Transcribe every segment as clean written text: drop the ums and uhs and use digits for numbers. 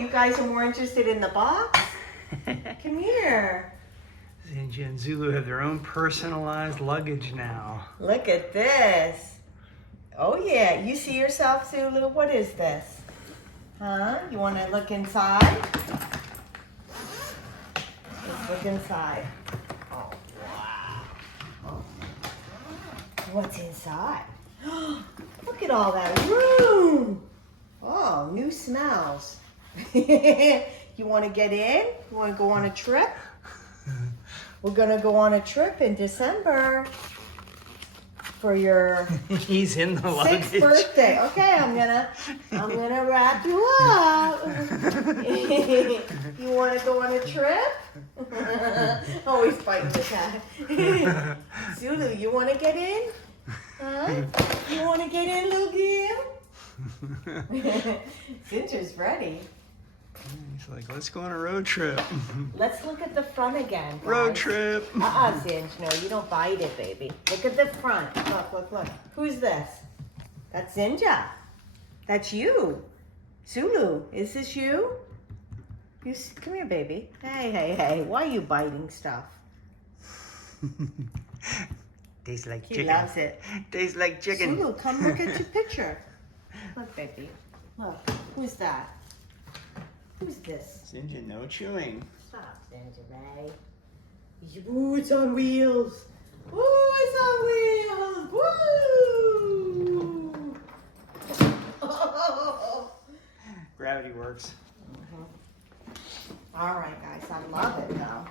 you guys are more interested in the box? Come here. Zinga and Zulu have their own personalized luggage now. Look at this. Oh yeah, you see yourself, Zulu? What is this? Huh? You want to look inside? Let's look inside. Oh, wow. Oh. What's inside? Look at all that room. Oh, new smells. You want to get in? You want to go on a trip? We're going to go on a trip in December for your He's in the luggage. 6th birthday. Okay, I'm gonna wrap you up. You want to go on a trip? Always fighting the cat. Zulu, you want to get in? Huh? You want to get in, little girl? Zinger's ready. He's like, let's go on a road trip. Let's look at the front again, guys. Road trip. Zinj, no, you don't bite it, baby. Look at the front. Look, look, look. Who's this? That's Zinja. That's you. Zulu, is this you? Come here, baby. Hey, hey, hey. Why are you biting stuff? Tastes like He chicken. loves it. Tastes like chicken. Zulu, come look at your picture. Look, baby. Look. Who's that? Who's this? Zinga, no chewing. Stop, Zinja, babe. Ooh, it's on wheels. Ooh, it's on wheels. Woo! Gravity works. All right, guys. I love it, though.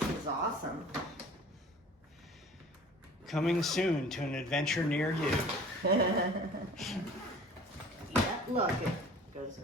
This is awesome. Coming soon to an adventure near you. Yeah, look. It goes